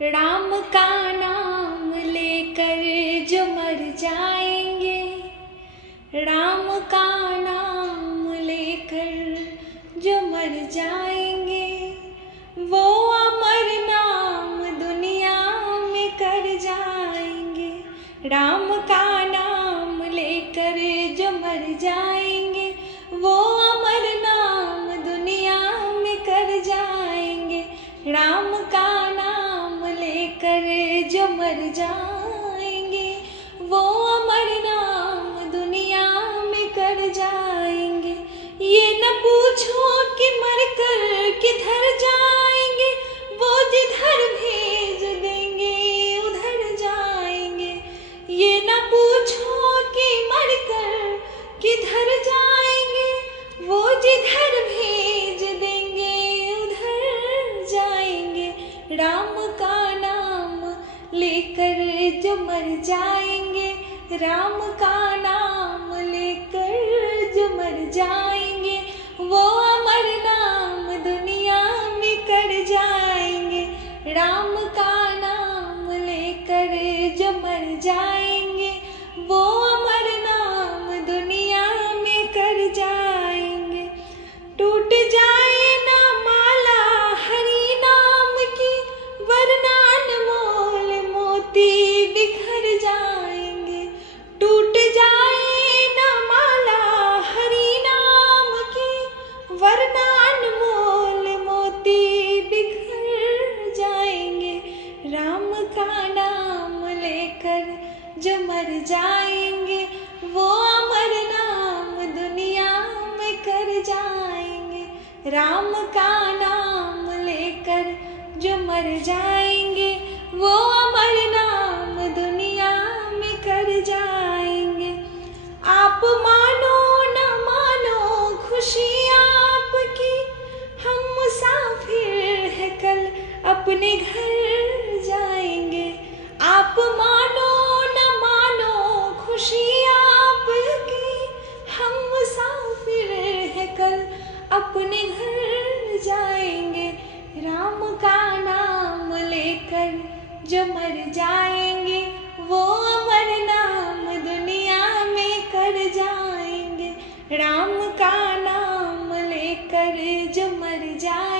राम का नाम लेकर जो मर जाएंगे, राम का नाम लेकर जो मर जाएंगे, वो अमर नाम दुनिया में कर जाएंगे। राम का नाम लेकर जो मर जाएंगे, वो अमर नाम दुनिया में कर जाएंगे। राम का नाम लेकर जो मर जाएंगे, वो अमर नाम दुनिया में कर जाएंगे। ये न पूछो कि मर कर किधर जाएंगे, वो जिधर भेज देंगे उधर जाएंगे। ये न पूछो कि मर कर किधर जाएंगे, वो जिधर भेज देंगे उधर जाएंगे। राम का नाम लेकर जो मर जाएंगे, राम का नाम लेकर जो मर जाएंगे, वो अमर नाम दुनिया में कर जाएंगे। राम का नाम लेकर जो मर जाएंगे, वो अमर नाम दुनिया में कर जाएंगे। टूट जाए ना माला हरि नाम की, वरना अनमोल मोती बिखर जाएंगे। टूट जाए ना माला हरि नाम की, वरना अनमोल मोती बिखर जाएंगे। राम का नाम लेकर जो मर जाएंगे, वो अमर नाम दुनिया में कर जाएंगे। राम का नाम लेकर जो मर जाएंगे, वो अमर नाम दुनिया में कर जाएंगे। आप मानो न मानो खुशी आपकी, हम मुसाफिर है कल अपने घर जाएंगे। आप मानो न मानो खुशी आपकी, हम मुसाफिर है कल अपने घर जाएंगे। राम का नाम लेकर जो मर जाएंगे, वो अमर नाम दुनिया में कर जाएंगे। राम का नाम लेकर जो मर जाएंगे,